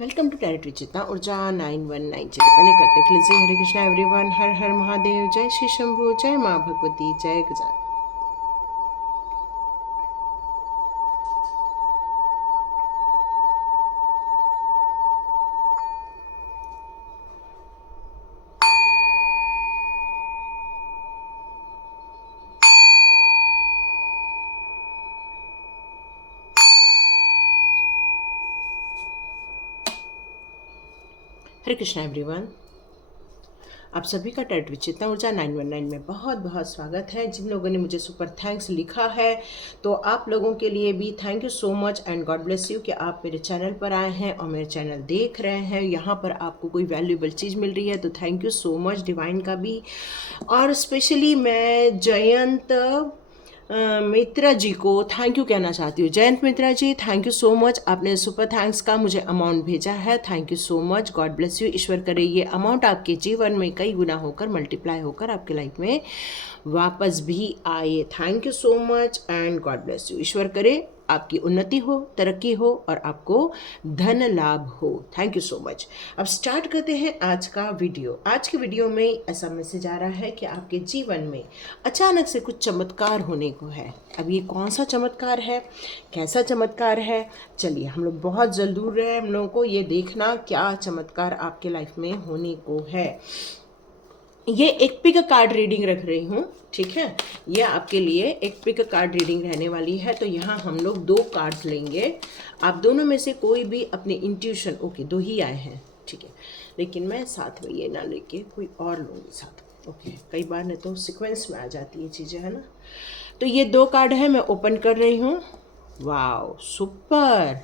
Welcome to tarot विचिता ऊर्जा 919। चलिए पहले करते क्लिजिंग। हरे कृष्णा एवरीवन, हर हर महादेव, जय श्री शंभू, जय माँ भगवती, जय गजानन। हरे कृष्णा एवरीवन, आप सभी का टैरेट विचिता ऊर्जा 919 में बहुत बहुत स्वागत है। जिन लोगों ने मुझे सुपर थैंक्स लिखा है तो आप लोगों के लिए भी thank you so much and God bless you कि आप मेरे चैनल पर आए हैं और मेरे चैनल देख रहे हैं। यहाँ पर आपको कोई वैल्यूएबल चीज़ मिल रही है तो thank you so much divine का भी। और स्पेशली मैं जयंत मित्रा जी को थैंक यू कहना चाहती हूँ। Jayant Mitra ji, thank you so much, आपने सुपर थैंक्स का मुझे अमाउंट भेजा है। Thank you so much, God bless you. ईश्वर करे ये अमाउंट आपके जीवन में कई गुना होकर मल्टीप्लाई होकर आपके लाइफ में वापस भी आए। Thank you so much and God bless you. ईश्वर करे आपकी उन्नति हो, तरक्की हो और आपको धन लाभ हो। Thank you so much. अब स्टार्ट करते हैं आज का वीडियो। आज के वीडियो में ऐसा मैसेज आ रहा है कि आपके जीवन में अचानक से कुछ चमत्कार होने को है। अब ये कौन सा चमत्कार है, कैसा चमत्कार है, चलिए हम लोग बहुत जरूर है हम लोगों को ये देखना क्या चमत्कार आपके लाइफ में होने को है। ये एक पिक कार्ड रीडिंग रख रही हूँ, ठीक है। ये आपके लिए एक पिक कार्ड रीडिंग रहने वाली है। तो यहाँ हम लोग दो कार्ड्स लेंगे। आप दोनों में से कोई भी अपने इंट्यूशन, ओके दो ही आए हैं, ठीक है, लेकिन मैं साथ में ये ना लेके कोई और लूँगी साथ में, ओके। कई बार नहीं तो सीक्वेंस में आ जाती है चीज़ें, है ना। तो ये दो कार्ड है, मैं ओपन कर रही हूँ। वाओ सुपर,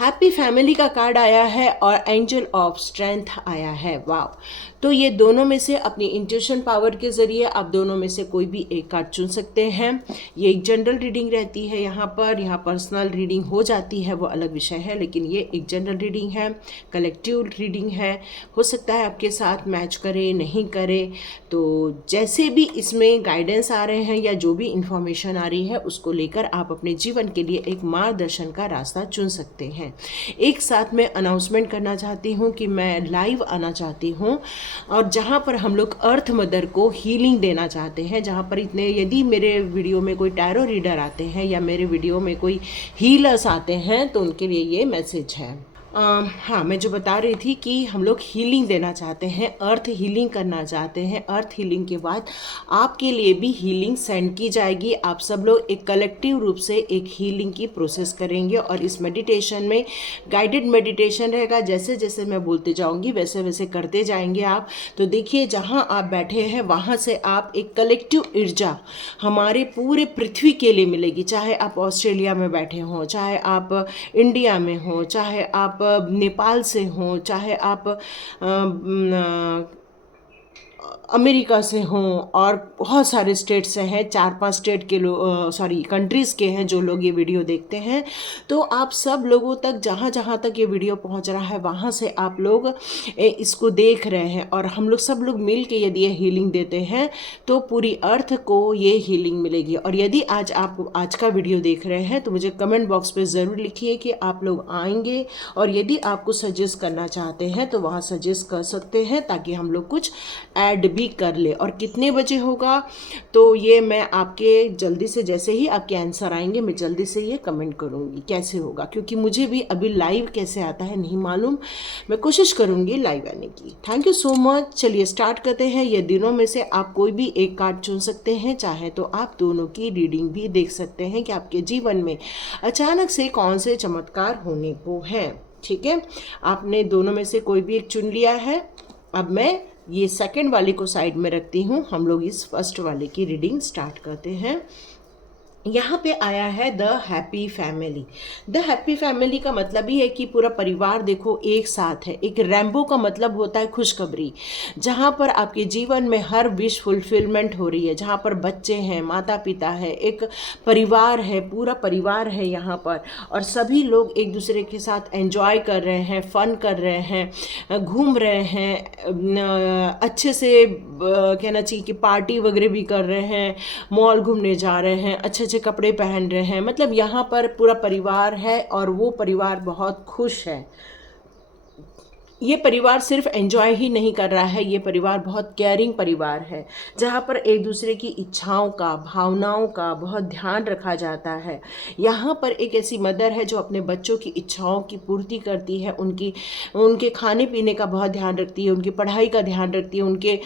हैप्पी फैमिली का कार्ड आया है और एंजल ऑफ स्ट्रेंथ आया है। वाव। तो ये दोनों में से अपनी इंट्यूशन पावर के ज़रिए आप दोनों में से कोई भी एक कार्ड चुन सकते हैं। ये एक जनरल रीडिंग रहती है। यहाँ पर्सनल रीडिंग हो जाती है, वो अलग विषय है, लेकिन ये एक जनरल रीडिंग है, कलेक्टिव रीडिंग है। हो सकता है आपके साथ मैच करे नहीं करे, तो जैसे भी इसमें गाइडेंस आ रहे हैं या जो भी इंफॉर्मेशन आ रही है उसको लेकर आप अपने जीवन के लिए एक मार्गदर्शन का रास्ता चुन सकते हैं। एक साथ मैं अनाउंसमेंट करना चाहती हूँ कि मैं लाइव आना चाहती हूँ और जहाँ पर हम लोग अर्थ मदर को हीलिंग देना चाहते हैं, जहाँ पर इतने यदि मेरे वीडियो में कोई टैरो रीडर आते हैं या मेरे वीडियो में कोई हीलर्स आते हैं तो उनके लिए ये मैसेज है। हाँ, मैं जो बता रही थी कि हम लोग हीलिंग देना चाहते हैं, अर्थ हीलिंग करना चाहते हैं। अर्थ हीलिंग के बाद आपके लिए भी हीलिंग सेंड की जाएगी। आप सब लोग एक कलेक्टिव रूप से एक हीलिंग की प्रोसेस करेंगे और इस मेडिटेशन में गाइडेड मेडिटेशन रहेगा। जैसे जैसे मैं बोलते जाऊंगी वैसे वैसे करते जाएंगे आप। तो देखिए, जहाँ आप बैठे हैं वहाँ से आप एक कलेक्टिव ऊर्जा हमारे पूरे पृथ्वी के लिए मिलेगी। चाहे आप ऑस्ट्रेलिया में बैठे हों, चाहे आप इंडिया में हो, चाहे आप नेपाल से हों, चाहे आप अमेरिका से हों, और बहुत सारे स्टेट से हैं, 4-5 स्टेट के लोग, सॉरी कंट्रीज़ के हैं जो लोग ये वीडियो देखते हैं। तो आप सब लोगों तक, जहाँ जहाँ तक ये वीडियो पहुँच रहा है वहाँ से आप लोग इसको देख रहे हैं और हम लोग सब लोग मिल के यदि ये हीलिंग देते हैं तो पूरी अर्थ को ये हीलिंग मिलेगी। और यदि आज आप आज का वीडियो देख रहे हैं तो मुझे कमेंट बॉक्स पे ज़रूर लिखिए कि आप लोग आएंगे, और यदि आप कुछ सजेस्ट करना चाहते हैं तो वहाँ सजेस्ट कर सकते हैं ताकि हम लोग कुछ ऐड भी कर ले। और कितने बजे होगा तो ये मैं आपके जल्दी से, जैसे ही आपके आंसर आएंगे मैं जल्दी से ये कमेंट करूँगी कैसे होगा, क्योंकि मुझे भी अभी लाइव कैसे आता है नहीं मालूम। मैं कोशिश करूँगी लाइव आने की। Thank you so much. चलिए स्टार्ट करते हैं। ये दिनों में से आप कोई भी एक कार्ड चुन सकते हैं, चाहे तो आप दोनों की रीडिंग भी देख सकते हैं कि आपके जीवन में अचानक से कौन से चमत्कार होने को है। ठीक है, आपने दोनों में से कोई भी एक चुन लिया है। अब मैं ये सेकंड वाले को साइड में रखती हूँ, हम लोग इस फर्स्ट वाले की रीडिंग स्टार्ट करते हैं। यहाँ पे आया है the happy family. The happy family का मतलब ही है कि पूरा परिवार देखो एक साथ है। एक रैम्बो का मतलब होता है खुशखबरी, जहाँ पर आपके जीवन में हर विश फुलफिलमेंट हो रही है, जहाँ पर बच्चे हैं, माता पिता है, एक परिवार है, पूरा परिवार है यहाँ पर, और सभी लोग एक दूसरे के साथ एंजॉय कर रहे हैं, फन कर रहे हैं, घूम रहे हैं, अच्छे से कहना चाहिए कि पार्टी वगैरह भी कर रहे हैं, मॉल घूमने जा रहे हैं, अच्छे अच्छे कपड़े पहन रहे हैं। मतलब यहाँ पर पूरा परिवार है और वो परिवार बहुत खुश है। ये परिवार सिर्फ एंजॉय ही नहीं कर रहा है, ये परिवार बहुत केयरिंग परिवार है, जहाँ पर एक दूसरे की इच्छाओं का, भावनाओं का बहुत ध्यान रखा जाता है। यहाँ पर एक ऐसी मदर है जो अपने बच्चों की इच्छाओं की पूर्ति करती है, उनके खाने पीने का बहुत ध्यान रखती है, उनकी पढ़ाई का ध्यान रखती है, उनके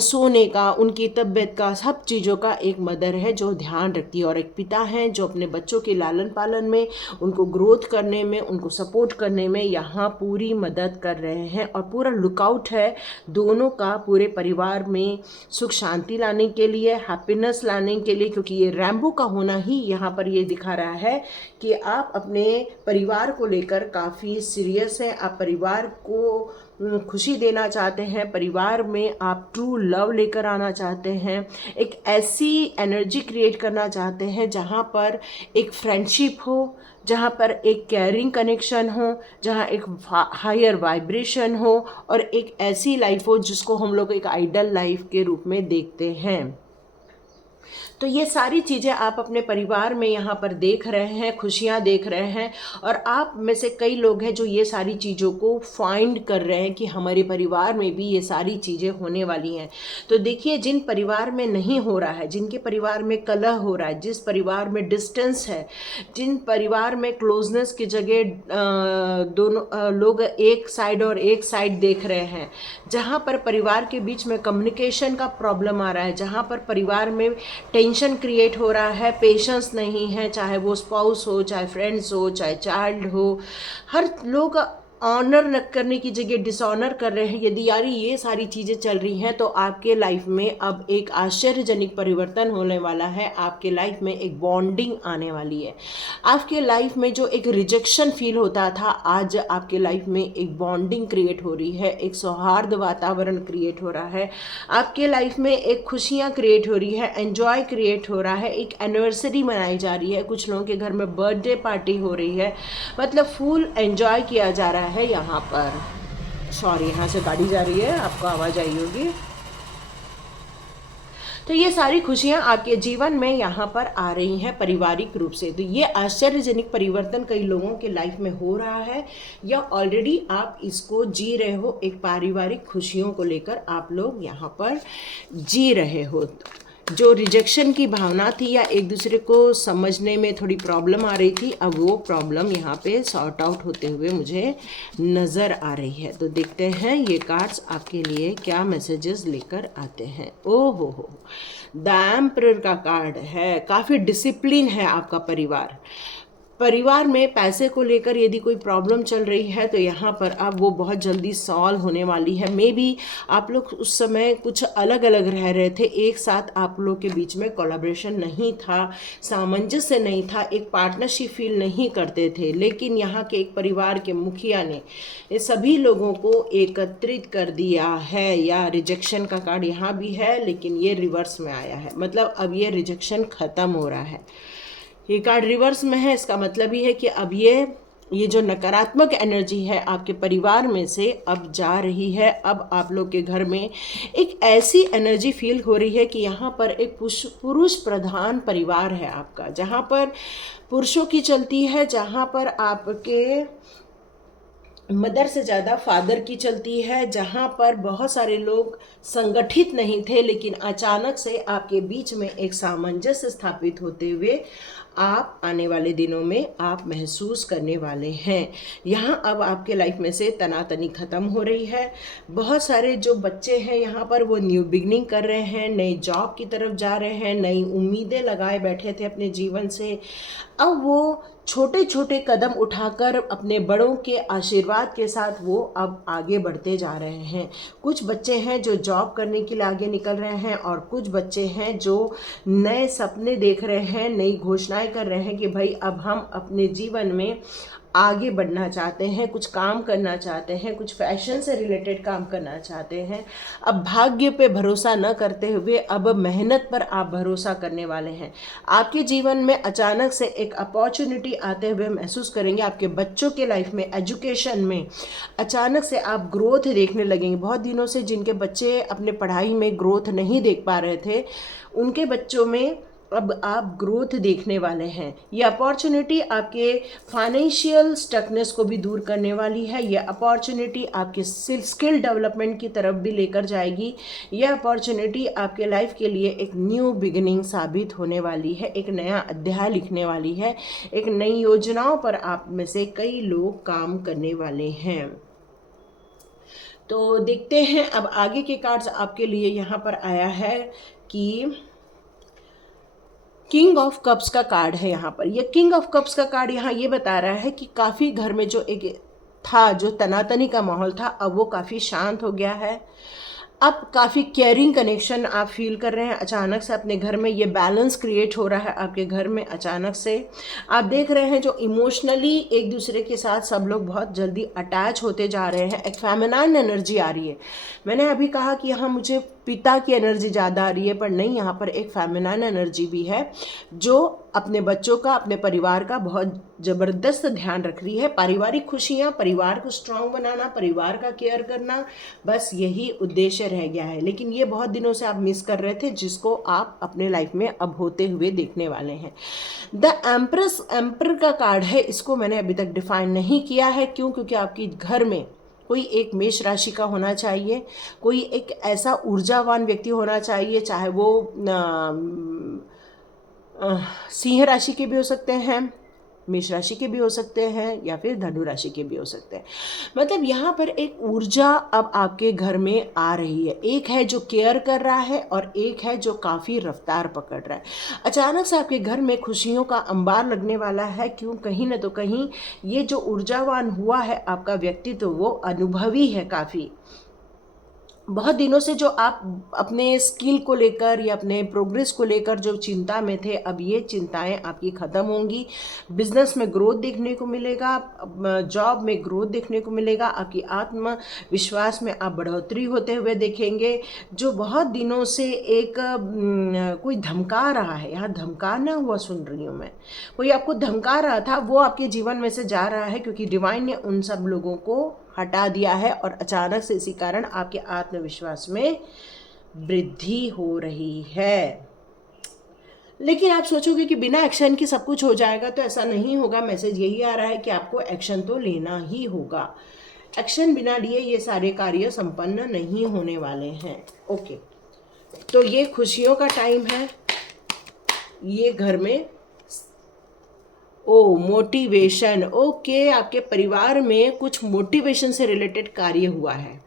सोने का, उनकी तबीयत का, सब चीज़ों का एक मदर है जो ध्यान रखती है। और एक पिता है जो अपने बच्चों के लालन पालन में, उनको ग्रोथ करने में, उनको सपोर्ट करने में यहाँ पूरी मदद कर रहे हैं। और पूरा लुकआउट है दोनों का पूरे परिवार में सुख शांति लाने के लिए, हैप्पीनेस लाने के लिए, क्योंकि ये रैम्बो का होना ही यहाँ पर ये दिखा रहा है कि आप अपने परिवार को लेकर काफ़ी सीरियस हैं, आप परिवार को खुशी देना चाहते हैं, परिवार में आप ट्रू लव लेकर आना चाहते हैं, एक ऐसी एनर्जी क्रिएट करना चाहते हैं जहाँ पर एक फ्रेंडशिप हो, जहाँ पर एक केयरिंग कनेक्शन हो, जहाँ एक हायर वाइब्रेशन हो, और एक ऐसी लाइफ हो जिसको हम लोग एक आइडल लाइफ के रूप में देखते हैं। तो ये सारी चीज़ें आप अपने परिवार में यहाँ पर देख रहे हैं, खुशियाँ देख रहे हैं। और आप में से कई लोग हैं जो ये सारी चीज़ों को फाइंड कर रहे हैं कि हमारे परिवार में भी ये सारी चीज़ें होने वाली हैं। तो देखिए, जिन परिवार में नहीं हो रहा है, जिनके परिवार में कलह हो रहा है, जिस परिवार में डिस्टेंस है, जिन परिवार में क्लोजनेस की जगह दोनों लोग एक साइड और एक साइड देख रहे हैं, जहाँ पर परिवार के बीच में कम्युनिकेशन का प्रॉब्लम आ रहा है, जहाँ पर परिवार में टेंशन क्रिएट हो रहा है, पेशेंस नहीं है, चाहे वो स्पाउस हो, चाहे फ्रेंड्स हो, चाहे चाइल्ड हो, हर लोग ऑनर न करने की जगह डिसऑनर कर रहे हैं। यदि यारी ये सारी चीज़ें चल रही हैं तो आपके लाइफ में अब एक आश्चर्यजनक परिवर्तन होने वाला है। आपके लाइफ में एक बॉन्डिंग आने वाली है। आपके लाइफ में जो एक रिजेक्शन फील होता था, आज आपके लाइफ में एक बॉन्डिंग क्रिएट हो रही है, एक सौहार्द वातावरण क्रिएट हो रहा है, आपके लाइफ में एक खुशियाँ क्रिएट हो रही है, एन्जॉय क्रिएट हो रहा है, एक एनिवर्सरी मनाई जा रही है, कुछ लोगों के घर में बर्थडे पार्टी हो रही है, मतलब फुल एन्जॉय किया जा रहा है यहाँ पर। सॉरी, यहाँ से गाड़ी जा रही है, आपको आवाज़ आई होगी। तो ये सारी खुशियाँ आपके जीवन में यहाँ पर आ रही हैं पारिवारिक रूप से। तो ये आश्चर्यजनक परिवर्तन कई लोगों के लाइफ में हो रहा है, या ऑलरेडी आप इसको जी रहे हो। एक पारिवारिक खुशियों को लेकर आप लोग यहाँ पर जी रहे हो। जो रिजेक्शन की भावना थी या एक दूसरे को समझने में थोड़ी प्रॉब्लम आ रही थी, अब वो प्रॉब्लम यहाँ पे सॉर्ट आउट होते हुए मुझे नज़र आ रही है। तो देखते हैं ये कार्ड्स आपके लिए क्या मैसेजेस लेकर आते हैं। ओहो हो, द एम्परर का कार्ड है। काफ़ी डिसिप्लिन है आपका परिवार। परिवार में पैसे को लेकर यदि कोई प्रॉब्लम चल रही है तो यहाँ पर अब वो बहुत जल्दी सॉल्व होने वाली है। मे बी आप लोग उस समय कुछ अलग अलग रह रहे थे, एक साथ आप लोग के बीच में कोलैबोरेशन नहीं था, सामंजस्य नहीं था, एक पार्टनरशिप फील नहीं करते थे। लेकिन यहाँ के एक परिवार के मुखिया ने सभी लोगों को एकत्रित कर दिया है। या रिजेक्शन का कार्ड यहाँ भी है, लेकिन ये रिवर्स में आया है, मतलब अब ये रिजेक्शन ख़त्म हो रहा है। ये कार्ड रिवर्स में है, इसका मतलब ही है कि अब ये जो नकारात्मक एनर्जी है आपके परिवार में से अब जा रही है। अब आप लोग के घर में एक ऐसी एनर्जी फील हो रही है कि यहाँ पर एक पुरुष प्रधान परिवार है आपका, जहाँ पर पुरुषों की चलती है, जहाँ पर आपके मदर से ज़्यादा फादर की चलती है, जहाँ पर बहुत सारे लोग संगठित नहीं थे, लेकिन अचानक से आपके बीच में एक सामंजस्य स्थापित होते हुए आप आने वाले दिनों में आप महसूस करने वाले हैं। यहाँ अब आपके लाइफ में से तनातनी ख़त्म हो रही है। बहुत सारे जो बच्चे हैं यहाँ पर वो न्यू बिगनिंग कर रहे हैं, नई जॉब की तरफ जा रहे हैं, नई उम्मीदें लगाए बैठे थे अपने जीवन से। अब वो छोटे छोटे कदम उठाकर अपने बड़ों के आशीर्वाद के साथ वो अब आगे बढ़ते जा रहे हैं। कुछ बच्चे हैं जो जॉब करने के लिए आगे निकल रहे हैं, और कुछ बच्चे हैं जो नए सपने देख रहे हैं, नई घोषणाएं कर रहे हैं कि भाई अब हम अपने जीवन में आगे बढ़ना चाहते हैं, कुछ काम करना चाहते हैं, कुछ फैशन से रिलेटेड काम करना चाहते हैं। अब भाग्य पे भरोसा न करते हुए अब मेहनत पर आप भरोसा करने वाले हैं। आपके जीवन में अचानक से एक अपॉर्चुनिटी आते हुए महसूस करेंगे। आपके बच्चों के लाइफ में, एजुकेशन में अचानक से आप ग्रोथ देखने लगेंगे। बहुत दिनों से जिनके बच्चे अपने पढ़ाई में ग्रोथ नहीं देख पा रहे थे, उनके बच्चों में अब आप ग्रोथ देखने वाले हैं। ये अपॉर्चुनिटी आपके फाइनेंशियल स्टकनेस को भी दूर करने वाली है। ये अपॉर्चुनिटी आपके स्किल डेवलपमेंट की तरफ भी लेकर जाएगी। ये अपॉर्चुनिटी आपके लाइफ के लिए एक न्यू बिगिनिंग साबित होने वाली है, एक नया अध्याय लिखने वाली है, एक नई योजनाओं पर आप में से कई लोग काम करने वाले हैं। तो देखते हैं अब आगे के कार्ड्स आपके लिए। यहाँ पर आया है कि किंग ऑफ कप्स का कार्ड है यहाँ पर। ये किंग ऑफ कप्स का कार्ड यहाँ ये बता रहा है कि काफ़ी घर में जो एक था, जो तनातनी का माहौल था, अब वो काफ़ी शांत हो गया है। अब काफ़ी केयरिंग कनेक्शन आप फील कर रहे हैं। अचानक से अपने घर में ये बैलेंस क्रिएट हो रहा है आपके घर में। अचानक से आप देख रहे हैं जो इमोशनली एक दूसरे के साथ सब लोग बहुत जल्दी अटैच होते जा रहे हैं। एक फेमिनाइन एनर्जी आ रही है। मैंने अभी कहा कि यहाँ मुझे पिता की एनर्जी ज़्यादा आ रही है, पर नहीं, यहाँ पर एक फेमिनाइन एनर्जी भी है जो अपने बच्चों का, अपने परिवार का बहुत ज़बरदस्त ध्यान रख रही है। पारिवारिक खुशियाँ, परिवार को स्ट्रांग बनाना, परिवार का केयर करना, बस यही उद्देश्य रह गया है। लेकिन ये बहुत दिनों से आप मिस कर रहे थे, जिसको आप अपने लाइफ में अब होते हुए देखने वाले हैं। द एम्पर का कार्ड है। इसको मैंने अभी तक डिफाइन नहीं किया है। क्यों? क्योंकि आपके घर में कोई एक मेष राशि का होना चाहिए, कोई एक ऐसा ऊर्जावान व्यक्ति होना चाहिए, चाहे वो सिंह राशि के भी हो सकते हैं, मेष राशि के भी हो सकते हैं, या फिर धनु राशि के भी हो सकते हैं। मतलब यहाँ पर एक ऊर्जा अब आपके घर में आ रही है। एक है जो केयर कर रहा है और एक है जो काफ़ी रफ्तार पकड़ रहा है। अचानक से आपके घर में खुशियों का अंबार लगने वाला है। क्यों? कहीं ना तो कहीं ये जो ऊर्जावान हुआ है आपका व्यक्तित्व, वो अनुभवी है काफ़ी। बहुत दिनों से जो आप अपने स्किल को लेकर या अपने प्रोग्रेस को लेकर जो चिंता में थे, अब ये चिंताएं आपकी ख़त्म होंगी। बिजनेस में ग्रोथ देखने को मिलेगा, जॉब में ग्रोथ देखने को मिलेगा, आपकी आत्मविश्वास में आप बढ़ोतरी होते हुए देखेंगे। जो बहुत दिनों से एक कोई धमका रहा है, यहाँ धमकाना हुआ सुन रही हूँ मैं, कोई आपको धमका रहा था, वो आपके जीवन में से जा रहा है, क्योंकि डिवाइन ने उन सब लोगों को हटा दिया है और अचानक से इसी कारण आपके आत्मविश्वास में वृद्धि हो रही है। लेकिन आप सोचोगे कि बिना एक्शन के सब कुछ हो जाएगा, तो ऐसा नहीं होगा। मैसेज यही आ रहा है कि आपको एक्शन तो लेना ही होगा। एक्शन बिना लिए ये सारे कार्य संपन्न नहीं होने वाले हैं। ओके, तो ये खुशियों का टाइम है। ये घर में मोटिवेशन। ओके, आपके परिवार में कुछ मोटिवेशन से रिलेटेड कार्य हुआ है।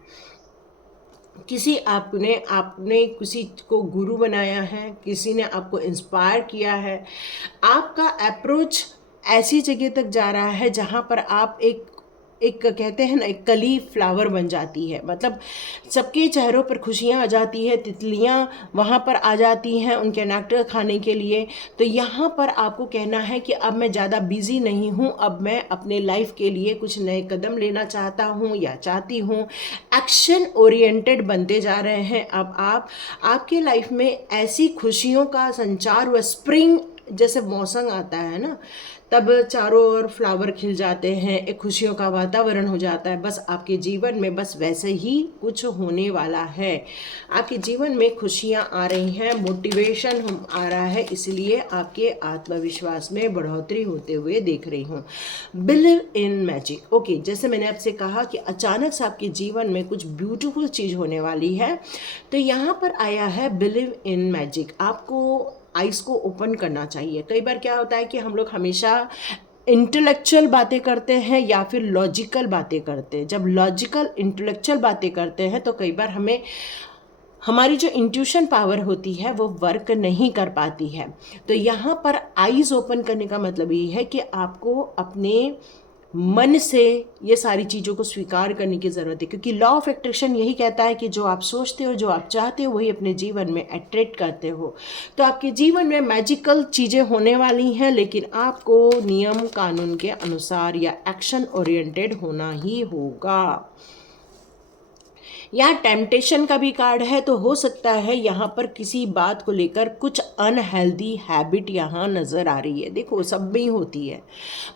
आपने किसी को गुरु बनाया है, किसी ने आपको इंस्पायर किया है। आपका अप्रोच ऐसी जगह तक जा रहा है जहाँ पर आप एक कहते हैं ना, एक कली फ्लावर बन जाती है। मतलब सबके चेहरों पर खुशियाँ आ जाती है, तितलियाँ वहाँ पर आ जाती हैं उनके नेक्टर खाने के लिए। तो यहाँ पर आपको कहना है कि अब मैं ज़्यादा बिजी नहीं हूँ, अब मैं अपने लाइफ के लिए कुछ नए कदम लेना चाहता हूँ या चाहती हूँ। एक्शन ओरिएंटेड बनते जा रहे हैं। अब आपके लाइफ में ऐसी खुशियों का संचार हुआ। स्प्रिंग जैसे मौसम आता है ना, तब चारों ओर फ्लावर खिल जाते हैं, एक खुशियों का वातावरण हो जाता है। बस आपके जीवन में बस वैसे ही कुछ होने वाला है। आपके जीवन में खुशियाँ आ रही हैं, मोटिवेशन आ रहा है, इसलिए आपके आत्मविश्वास में बढ़ोतरी होते हुए देख रही हूँ। Believe in magic. ओके, जैसे मैंने आपसे कहा कि अचानक से आपके जीवन में कुछ ब्यूटीफुल चीज़ होने वाली है, तो यहाँ पर आया है बिलीव इन मैजिक। आपको आइज़ को ओपन करना चाहिए। कई बार क्या होता है कि हम लोग हमेशा इंटेलेक्चुअल बातें करते हैं या फिर लॉजिकल बातें करते हैं। जब लॉजिकल इंटेलेक्चुअल बातें करते हैं तो कई बार हमारी जो इंट्यूशन पावर होती है वो वर्क नहीं कर पाती है। तो यहाँ पर आइज़ ओपन करने का मतलब ये है कि आपको अपने मन से ये सारी चीज़ों को स्वीकार करने की ज़रूरत है, क्योंकि लॉ ऑफ अट्रैक्शन यही कहता है कि जो आप सोचते हो, जो आप चाहते हो, वही अपने जीवन में अट्रैक्ट करते हो। तो आपके जीवन में मैजिकल चीज़ें होने वाली हैं, लेकिन आपको नियम कानून के अनुसार या एक्शन ओरिएंटेड होना ही होगा। यहाँ टेम्पटेशन का भी कार्ड है, तो हो सकता है यहाँ पर किसी बात को लेकर कुछ अनहेल्दी हैबिट यहाँ नज़र आ रही है। देखो सब में ही होती है,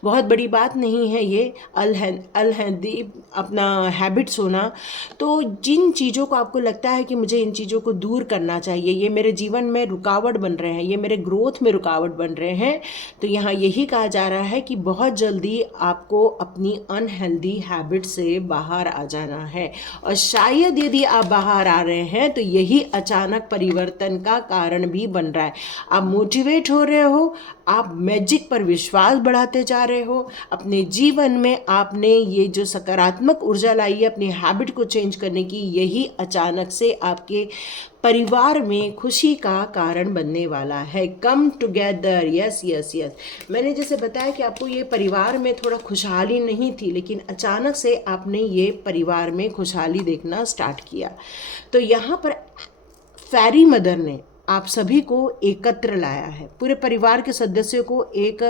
बहुत बड़ी बात नहीं है ये अनहेल्दी अपना हैबिट्स होना। तो जिन चीज़ों को आपको लगता है कि मुझे इन चीज़ों को दूर करना चाहिए, ये मेरे जीवन में रुकावट बन रहे हैं, ये मेरे ग्रोथ में रुकावट बन रहे हैं, तो यहाँ यही कहा जा रहा है कि बहुत जल्दी आपको अपनी अनहेल्दी हैबिट से बाहर आ जाना है। और शायद यदि आप बाहर आ रहे हैं तो यही अचानक परिवर्तन का कारण भी बन रहा है। आप मोटिवेट हो रहे हो, आप मैजिक पर विश्वास बढ़ाते जा रहे हो, अपने जीवन में आपने ये जो सकारात्मक ऊर्जा लाई है अपनी हैबिट को चेंज करने की, यही अचानक से आपके परिवार में खुशी का कारण बनने वाला है। Come together, yes yes yes. मैंने जैसे बताया कि आपको ये परिवार में थोड़ा खुशहाली नहीं थी, लेकिन अचानक से आपने ये परिवार में खुशहाली देखना स्टार्ट किया। तो यहाँ पर फेरी मदर ने आप सभी को एकत्र लाया है, पूरे परिवार के सदस्यों को एक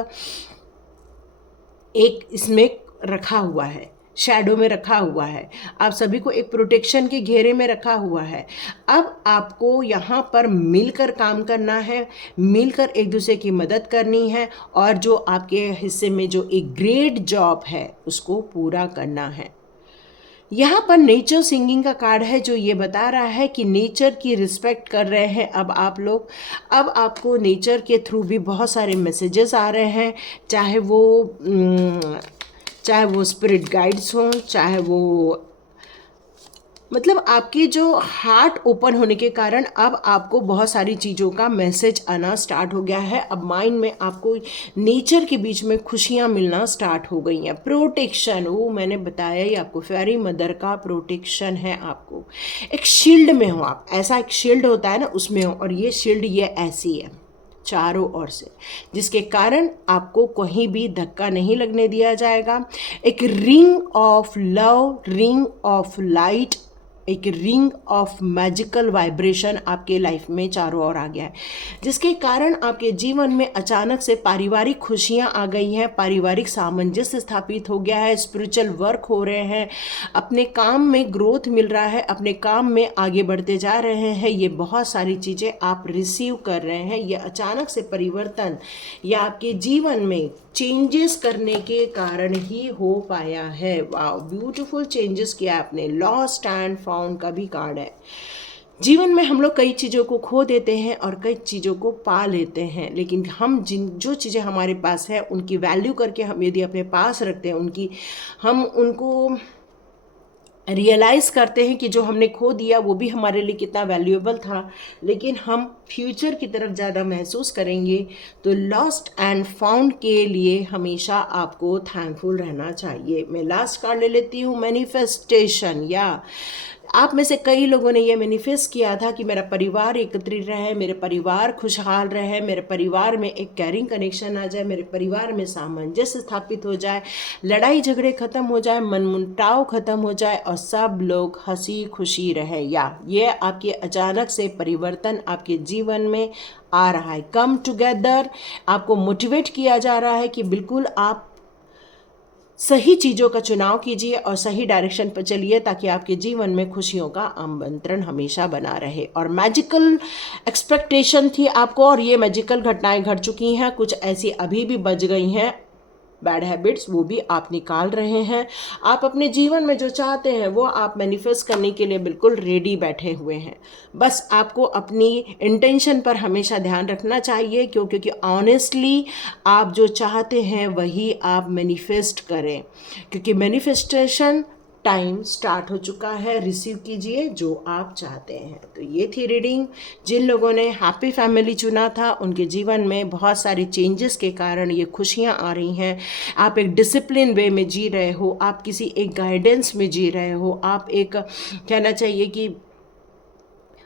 इसमें रखा हुआ है, शैडो में रखा हुआ है, आप सभी को एक प्रोटेक्शन के घेरे में रखा हुआ है। अब आपको यहाँ पर मिलकर काम करना है, मिलकर एक दूसरे की मदद करनी है, और जो आपके हिस्से में जो एक ग्रेट जॉब है उसको पूरा करना है। यहाँ पर नेचर सिंगिंग का कार्ड है, जो ये बता रहा है कि नेचर की रिस्पेक्ट कर रहे हैं अब आप लोग। अब आपको नेचर के थ्रू भी बहुत सारे मैसेजेस आ रहे हैं, चाहे वो स्पिरिट गाइड्स हों, चाहे वो मतलब आपके जो हार्ट ओपन होने के कारण अब आपको बहुत सारी चीज़ों का मैसेज आना स्टार्ट हो गया है। अब माइंड में आपको नेचर के बीच में खुशियाँ मिलना स्टार्ट हो गई हैं। प्रोटेक्शन, वो मैंने बताया ही आपको, फेरी मदर का प्रोटेक्शन है। आपको एक शील्ड में हो आप, ऐसा एक शील्ड होता है ना, उसमें हो, और ये शील्ड ये ऐसी है चारों ओर से, जिसके कारण आपको कहीं भी धक्का नहीं लगने दिया जाएगा। एक ring of love, ring of light, एक रिंग ऑफ मैजिकल वाइब्रेशन आपके लाइफ में चारों ओर आ गया है, जिसके कारण आपके जीवन में अचानक से पारिवारिक खुशियां आ गई हैं, पारिवारिक सामंजस्य स्थापित हो गया है, स्पिरिचुअल वर्क हो रहे हैं, अपने काम में ग्रोथ मिल रहा है, अपने काम में आगे बढ़ते जा रहे हैं। ये बहुत सारी चीज़ें आप रिसीव कर रहे हैं। ये अचानक से परिवर्तन या आपके जीवन में चेंजेस करने के कारण ही हो पाया है। वाओ, ब्यूटीफुल चेंजेस किया आपने। लॉस्ट एंड फाउंड का भी कार्ड है। जीवन में हम लोग कई चीज़ों को खो देते हैं और कई चीज़ों को पा लेते हैं, लेकिन हम जो चीज़ें हमारे पास है उनकी वैल्यू करके हम यदि अपने पास रखते हैं, हम उनको रियलाइज़ करते हैं कि जो हमने खो दिया वो भी हमारे लिए कितना वैल्यूएबल था, लेकिन हम फ्यूचर की तरफ ज़्यादा महसूस करेंगे। तो लॉस्ट एंड फाउंड के लिए हमेशा आपको थैंकफुल रहना चाहिए। मैं लास्ट कार्ड ले लेती हूँ, मैनिफेस्टेशन। या आप में से कई लोगों ने ये मैनिफेस्ट किया था कि मेरा परिवार एकत्रित रहे, मेरे परिवार खुशहाल रहे, मेरे परिवार में एक कैरिंग कनेक्शन आ जाए, मेरे परिवार में सामंजस्य स्थापित हो जाए, लड़ाई झगड़े खत्म हो जाए, मनमुटाव खत्म हो जाए और सब लोग हंसी खुशी रहे। या ये आपके अचानक से परिवर्तन आपके जीवन में आ रहा है। कम टुगेदर, आपको मोटिवेट किया जा रहा है कि बिल्कुल आप सही चीज़ों का चुनाव कीजिए और सही डायरेक्शन पर चलिए, ताकि आपके जीवन में खुशियों का आमंत्रण हमेशा बना रहे। और मैजिकल एक्सपेक्टेशन थी आपको, और ये मैजिकल घटनाएं घट चुकी हैं, कुछ ऐसी अभी भी बच गई हैं बैड हैबिट्स, वो भी आप निकाल रहे हैं। आप अपने जीवन में जो चाहते हैं वो आप मैनिफेस्ट करने के लिए बिल्कुल रेडी बैठे हुए हैं। बस आपको अपनी इंटेंशन पर हमेशा ध्यान रखना चाहिए, क्योंकि ऑनेस्टली आप जो चाहते हैं वही आप मैनिफेस्ट करें, क्योंकि मैनिफेस्टेशन टाइम स्टार्ट हो चुका है। रिसीव कीजिए जो आप चाहते हैं। तो ये थी रीडिंग। जिन लोगों ने हैप्पी फैमिली चुना था उनके जीवन में बहुत सारे चेंजेस के कारण ये खुशियाँ आ रही हैं। आप एक डिसिप्लिन वे में जी रहे हो, आप किसी एक गाइडेंस में जी रहे हो, आप एक कहना चाहिए कि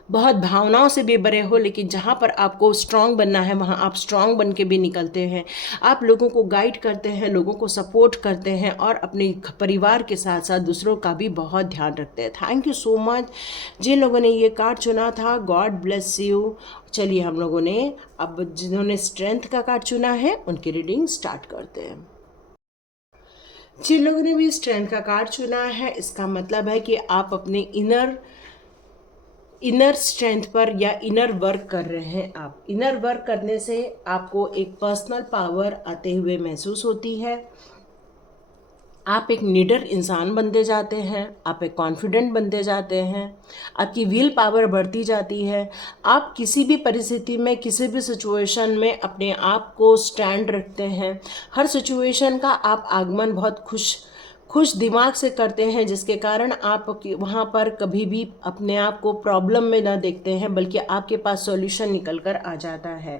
बहुत भावनाओं से भी भरे हो, लेकिन जहाँ पर आपको स्ट्रांग बनना है वहाँ आप स्ट्रांग बन के भी निकलते हैं। आप लोगों को गाइड करते हैं, लोगों को सपोर्ट करते हैं और अपने परिवार के साथ साथ दूसरों का भी बहुत ध्यान रखते हैं। थैंक यू सो मच जिन लोगों ने ये कार्ड चुना था। God bless you. चलिए हम लोगों ने अब जिन्होंने स्ट्रेंथ का कार्ड चुना है उनकी रीडिंग स्टार्ट करते हैं। जिन लोगों ने भी स्ट्रेंथ का कार्ड चुना है, इसका मतलब है कि आप अपने इनर स्ट्रेंथ पर या इनर वर्क कर रहे हैं। आप इनर वर्क करने से आपको एक पर्सनल पावर आते हुए महसूस होती है। आप एक निडर इंसान बनते जाते हैं, आप एक कॉन्फिडेंट बनते जाते हैं, आपकी विल पावर बढ़ती जाती है। आप किसी भी परिस्थिति में, किसी भी सिचुएशन में अपने आप को स्टैंड रखते हैं। हर सिचुएशन का आप आगमन बहुत खुश दिमाग से करते हैं, जिसके कारण आप वहाँ पर कभी भी अपने आप को प्रॉब्लम में ना देखते हैं, बल्कि आपके पास सॉल्यूशन निकल कर आ जाता है।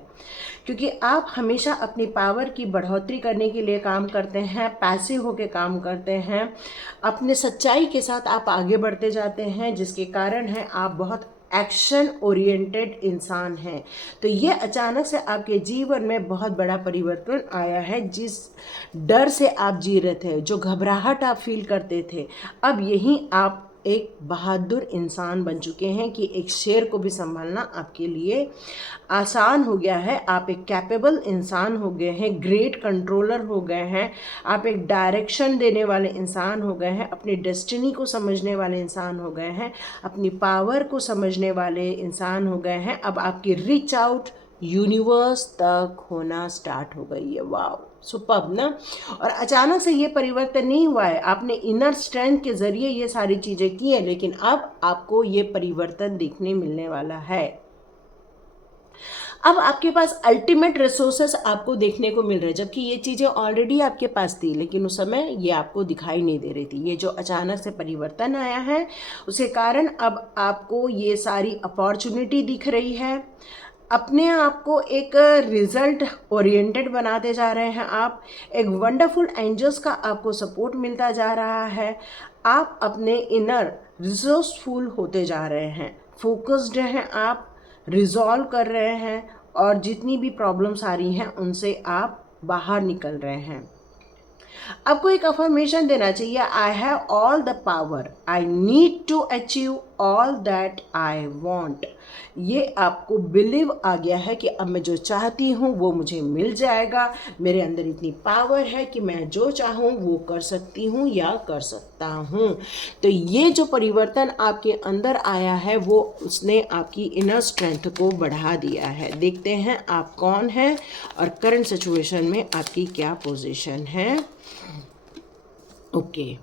क्योंकि आप हमेशा अपनी पावर की बढ़ोतरी करने के लिए काम करते हैं, पैसिव होकर काम करते हैं, अपने सच्चाई के साथ आप आगे बढ़ते जाते हैं, जिसके कारण है आप बहुत एक्शन ओरिएंटेड इंसान हैं। तो ये अचानक से आपके जीवन में बहुत बड़ा परिवर्तन आया है। जिस डर से आप जी रहे थे, जो घबराहट आप फील करते थे, अब यही आप एक बहादुर इंसान बन चुके हैं कि एक शेर को भी संभालना आपके लिए आसान हो गया है। आप एक कैपेबल इंसान हो गए हैं, ग्रेट कंट्रोलर हो गए हैं, आप एक डायरेक्शन देने वाले इंसान हो गए हैं, अपनी डेस्टिनी को समझने वाले इंसान हो गए हैं, अपनी पावर को समझने वाले इंसान हो गए हैं। अब आपकी रीच आउट यूनिवर्स तक होना स्टार्ट हो गई है। वाह, सुपर्ब ना। और अचानक से ये परिवर्तन नहीं हुआ है, आपने इनर स्ट्रेंथ के ज़रिए ये सारी चीज़ें की हैं, लेकिन अब आपको ये परिवर्तन देखने मिलने वाला है। अब आपके पास अल्टीमेट रिसोर्सेस आपको देखने को मिल रहे हैं, जबकि ये चीज़ें ऑलरेडी आपके पास थी, लेकिन उस समय ये आपको दिखाई नहीं दे रही थी। ये जो अचानक से परिवर्तन आया है, उसके कारण अब आपको ये सारी अपॉर्चुनिटी दिख रही है। अपने आप को एक रिजल्ट ओरिएंटेड बनाते जा रहे हैं आप। एक वंडरफुल एंजल्स का आपको सपोर्ट मिलता जा रहा है। आप अपने इनर रिसोर्सफुल होते जा रहे हैं, फोकस्ड हैं आप, रिजॉल्व कर रहे हैं, और जितनी भी प्रॉब्लम्स आ रही हैं उनसे आप बाहर निकल रहे हैं। आपको एक अफर्मेशन देना चाहिए, I have all the power, I need to achieve all that I want. ये आपको बिलीव आ गया है कि अब मैं जो चाहती हूँ वो मुझे मिल जाएगा। मेरे अंदर इतनी पावर है कि मैं जो चाहूँ वो कर सकती हूँ या कर सकता हूँ। तो ये जो परिवर्तन आपके अंदर आया है, वो उसने आपकी इनर स्ट्रेंथ को बढ़ा दिया है। देखते हैं आप कौन हैं और करंट सिचुएशन में आपकी क्या पोजीशन है। ओके,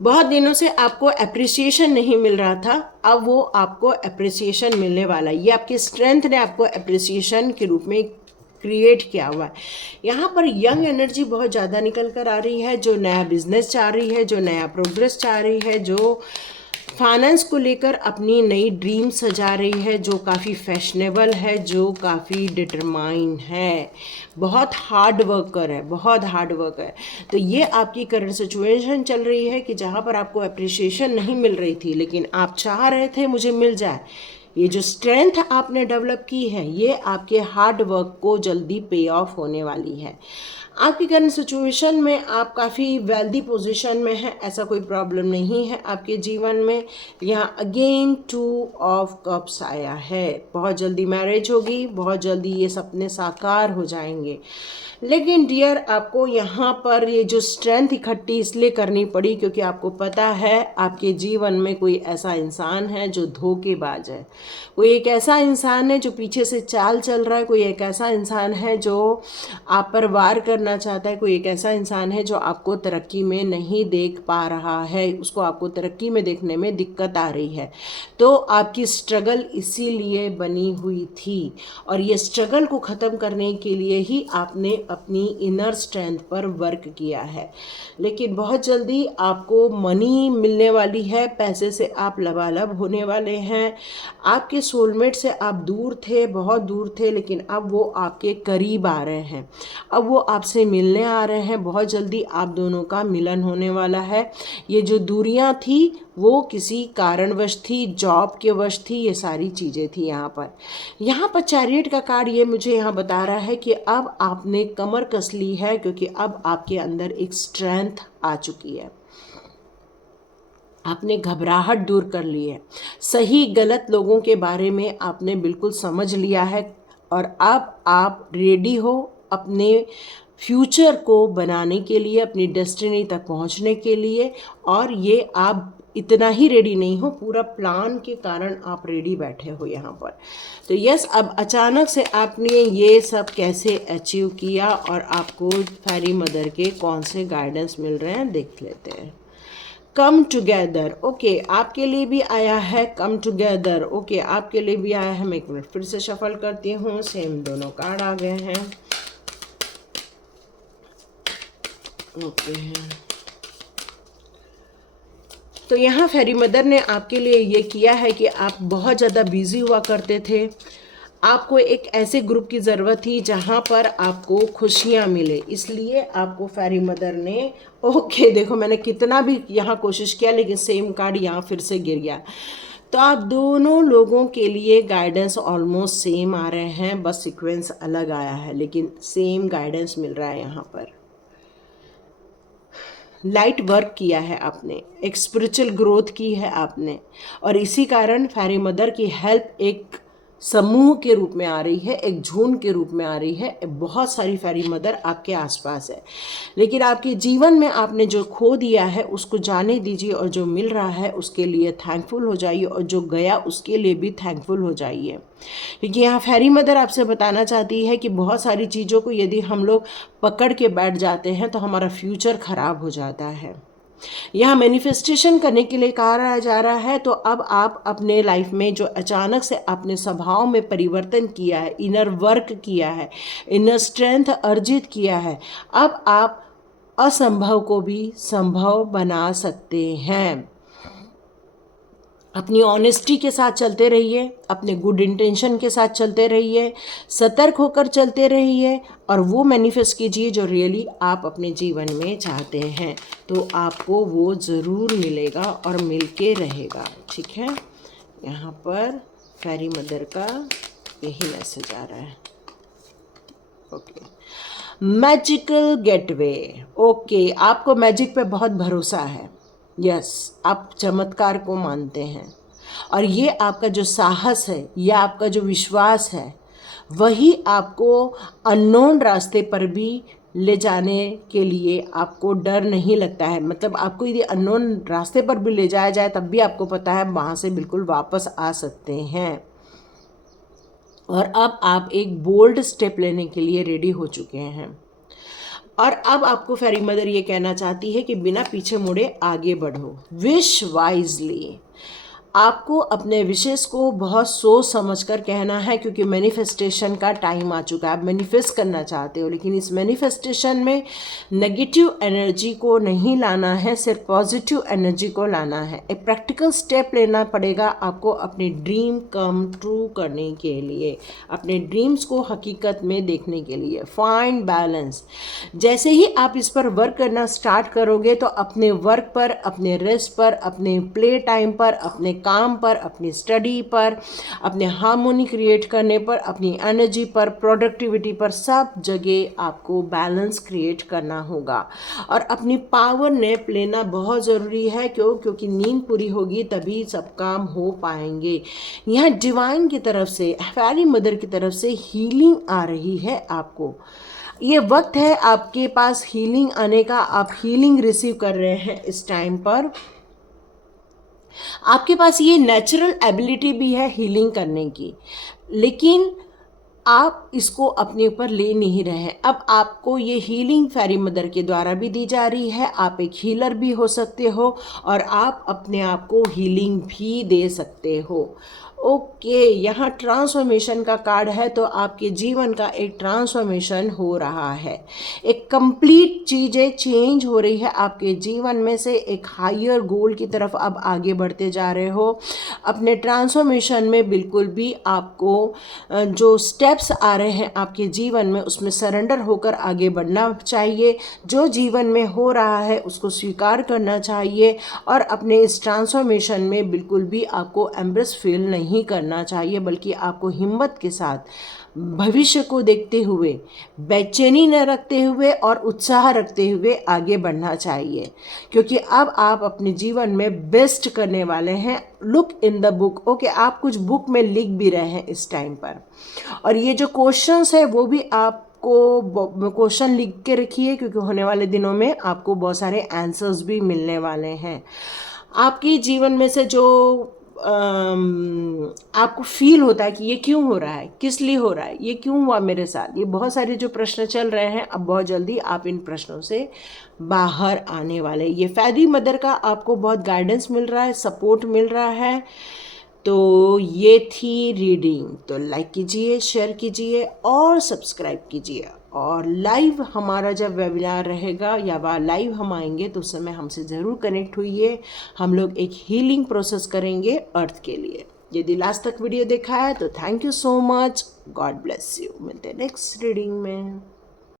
बहुत दिनों से आपको अप्रिसिएशन नहीं मिल रहा था, अब वो आपको अप्रिसिएशन मिलने वाला है। ये आपकी स्ट्रेंथ ने आपको अप्रिसिएशन के रूप में क्रिएट किया हुआ है। यहाँ पर यंग एनर्जी बहुत ज़्यादा निकल कर आ रही है, जो नया बिजनेस चाह रही है, जो नया प्रोग्रेस चाह रही है, जो फाइनेंस को लेकर अपनी नई ड्रीम सजा रही है, जो काफ़ी फैशनेबल है, जो काफ़ी डिटरमाइन है, बहुत हार्ड वर्कर है, बहुत हार्ड वर्क है। तो ये आपकी करंट सिचुएशन चल रही है कि जहाँ पर आपको अप्रिसिएशन नहीं मिल रही थी, लेकिन आप चाह रहे थे मुझे मिल जाए। ये जो स्ट्रेंथ आपने डेवलप की है, ये आपके हार्ड वर्क को जल्दी पे ऑफ होने वाली है। आपकी करंट सिचुएशन में आप काफ़ी वेल्दी पोजीशन में हैं, ऐसा कोई प्रॉब्लम नहीं है आपके जीवन में। यहाँ अगेन 2 ऑफ कप्स आया है। बहुत जल्दी मैरिज होगी, बहुत जल्दी ये सपने साकार हो जाएंगे। लेकिन डियर, आपको यहाँ पर ये जो स्ट्रेंथ इकट्ठी इसलिए करनी पड़ी क्योंकि आपको पता है आपके जीवन में कोई ऐसा इंसान है जो धोखेबाज है, कोई एक ऐसा इंसान है जो पीछे से चाल चल रहा है, कोई एक ऐसा इंसान है जो आप पर वार करना चाहता है, कोई एक ऐसा इंसान है जो आपको तरक्की में नहीं देख पा रहा है, उसको आपको तरक्की में देखने में दिक्कत आ रही है। तो आपकी स्ट्रगल इसीलिए बनी हुई थी, और ये स्ट्रगल को ख़त्म करने के लिए ही आपने अपनी इनर स्ट्रेंथ पर वर्क किया है। लेकिन बहुत जल्दी आपको मनी मिलने वाली है, पैसे से आप लबालब होने वाले हैं। आपके सोलमेट से आप दूर थे, बहुत दूर थे, लेकिन अब वो आपके करीब आ रहे हैं, अब वो आपसे मिलने आ रहे हैं। बहुत जल्दी आप दोनों का मिलन होने वाला है। ये जो दूरियां थी वो किसी कारणवश थी, जॉब के वश थी, ये सारी चीज़ें थी। यहाँ पर चैरियट का कार्ड ये मुझे यहाँ बता रहा है कि अब आपने कमर कस ली है, क्योंकि अब आपके अंदर एक स्ट्रेंथ आ चुकी है। आपने घबराहट दूर कर ली है, सही गलत लोगों के बारे में आपने बिल्कुल समझ लिया है, और अब आप रेडी हो अपने फ्यूचर को बनाने के लिए, अपनी डेस्टिनी तक पहुंचने के लिए। और ये आप इतना ही रेडी नहीं हो, पूरा प्लान के कारण आप रेडी बैठे हो यहाँ पर। तो यस, अब अचानक से आपने ये सब कैसे अचीव किया और आपको फेरी मदर के कौन से गाइडेंस मिल रहे हैं देख लेते हैं। कम टुगेदर, ओके, आपके लिए भी आया है कम टुगेदर। ओके, आपके लिए भी आया है। मैं एक मिनट फिर से शफल करती हूँ। सेम दोनों कार्ड आ गए हैं। ओके, तो यहाँ फेरी मदर ने आपके लिए ये किया है कि आप बहुत ज़्यादा बिजी हुआ करते थे। आपको एक ऐसे ग्रुप की ज़रूरत थी जहाँ पर आपको खुशियाँ मिले, इसलिए आपको फेरी मदर ने, ओके देखो मैंने कितना भी यहाँ कोशिश किया लेकिन सेम कार्ड यहाँ फिर से गिर गया। तो आप दोनों लोगों के लिए गाइडेंस ऑलमोस्ट सेम आ रहे हैं, बस सीक्वेंस अलग आया है लेकिन सेम गाइडेंस मिल रहा है यहाँ पर। लाइट वर्क किया है आपने, एक स्पिरिचुअल ग्रोथ की है आपने, और इसी कारण फेरी मदर की हेल्प एक समूह के रूप में आ रही है, एक झुंड के रूप में आ रही है। बहुत सारी फेरी मदर आपके आसपास है, लेकिन आपके जीवन में आपने जो खो दिया है उसको जाने दीजिए, और जो मिल रहा है उसके लिए थैंकफुल हो जाइए, और जो गया उसके लिए भी थैंकफुल हो जाइए। क्योंकि यहाँ फेरी मदर आपसे बताना चाहती है कि बहुत सारी चीज़ों को यदि हम लोग पकड़ के बैठ जाते हैं तो हमारा फ्यूचर खराब हो जाता है। यहाँ मैनिफेस्टेशन करने के लिए कहा जा रहा है। तो अब आप अपने लाइफ में जो अचानक से आपने स्वभाव में परिवर्तन किया है, इनर वर्क किया है, इनर स्ट्रेंथ अर्जित किया है, अब आप असंभव को भी संभव बना सकते हैं। अपनी ऑनेस्टी के साथ चलते रहिए, अपने गुड इंटेंशन के साथ चलते रहिए, सतर्क होकर चलते रहिए, और वो मैनिफेस्ट कीजिए जो रियली आप अपने जीवन में चाहते हैं। तो आपको वो ज़रूर मिलेगा और मिल के रहेगा। ठीक है, यहाँ पर फेरी मदर का यही मैसेज आ रहा है। Okay, magical gateway. ओके, आपको मैजिक पे बहुत भरोसा है। यस, आप चमत्कार को मानते हैं, और ये आपका जो साहस है, ये आपका जो विश्वास है, वही आपको अननोन रास्ते पर भी ले जाने के लिए आपको डर नहीं लगता है। मतलब आपको यदि अननोन रास्ते पर भी ले जाया जाए तब भी आपको पता है वहाँ से बिल्कुल वापस आ सकते हैं। और अब आप एक बोल्ड स्टेप लेने के लिए रेडी हो चुके हैं। और अब आपको फेरी मदर ये कहना चाहती है कि बिना पीछे मुड़े आगे बढ़ो, विश वाइजली। आपको अपने विशेष को बहुत सोच समझ कर कहना है, क्योंकि मैनिफेस्टेशन का टाइम आ चुका है। आप मैनिफेस्ट करना चाहते हो, लेकिन इस मैनिफेस्टेशन में नेगेटिव एनर्जी को नहीं लाना है, सिर्फ पॉजिटिव एनर्जी को लाना है। एक प्रैक्टिकल स्टेप लेना पड़ेगा आपको अपने ड्रीम कम ट्रू करने के लिए, अपने ड्रीम्स को हकीकत में देखने के लिए। Find balance. जैसे ही आप इस पर वर्क करना स्टार्ट करोगे तो अपने वर्क पर, अपने रेस्ट पर, अपने प्ले टाइम पर, अपने काम पर, अपनी स्टडी पर, अपने हार्मोनी क्रिएट करने पर, अपनी एनर्जी पर, प्रोडक्टिविटी पर, सब जगह आपको बैलेंस क्रिएट करना होगा। और अपनी पावर नैप लेना बहुत ज़रूरी है। क्योंकि नींद पूरी होगी तभी सब काम हो पाएंगे। यहाँ डिवाइन की तरफ से, फेरी मदर की तरफ से हीलिंग आ रही है आपको। ये वक्त है आपके पास हीलिंग आने का, आप हीलिंग रिसीव कर रहे हैं इस टाइम पर। आपके पास ये नेचुरल एबिलिटी भी है हीलिंग करने की, लेकिन आप इसको अपने ऊपर ले नहीं रहे हैं। अब आपको ये हीलिंग फेरी मदर के द्वारा भी दी जा रही है। आप एक हीलर भी हो सकते हो, और आप अपने आप को हीलिंग भी दे सकते हो। ओके, यहाँ ट्रांसफॉर्मेशन का कार्ड है, तो आपके जीवन का एक ट्रांसफॉर्मेशन हो रहा है। एक कंप्लीट चीज़ें चेंज हो रही है आपके जीवन में से, एक हायर गोल की तरफ अब आगे बढ़ते जा रहे हो। अपने ट्रांसफॉर्मेशन में बिल्कुल भी आपको जो स्टेप्स आ रहे हैं आपके जीवन में, उसमें सरेंडर होकर आगे बढ़ना चाहिए। जो जीवन में हो रहा है उसको स्वीकार करना चाहिए, और अपने इस ट्रांसफॉर्मेशन में बिल्कुल भी आपको एम्ब्रेस फील नहीं करना चाहिए, बल्कि आपको हिम्मत के साथ भविष्य को देखते हुए, बेचैनी न रखते हुए और उत्साह रखते हुए आगे बढ़ना चाहिए। क्योंकि अब आप अपने जीवन में बेस्ट करने वाले हैं। Look in the book. Okay, आप कुछ बुक में लिख भी रहे हैं इस टाइम पर, और ये जो क्वेश्चंस है वो भी आप आपको क्वेश्चन लिख के रखिए, क्योंकि होने वाले दिनों में आपको बहुत सारे आंसर्स भी मिलने वाले हैं। आपके जीवन में से जो आपको फील होता है कि ये क्यों हो रहा है, किस लिए हो रहा है, ये क्यों हुआ मेरे साथ, ये बहुत सारे जो प्रश्न चल रहे हैं, अब बहुत जल्दी आप इन प्रश्नों से बाहर आने वाले। ये फेयरी मदर का आपको बहुत गाइडेंस मिल रहा है, सपोर्ट मिल रहा है। तो ये थी रीडिंग। तो लाइक कीजिए, शेयर कीजिए और सब्सक्राइब कीजिए। और लाइव हमारा जब वेबिनार रहेगा या वह लाइव हम आएंगे तो उस समय हमसे ज़रूर कनेक्ट हुइए। हम लोग एक हीलिंग प्रोसेस करेंगे अर्थ के लिए। यदि लास्ट तक वीडियो देखा है तो thank you so much. God bless you. मिलते हैं नेक्स्ट रीडिंग में।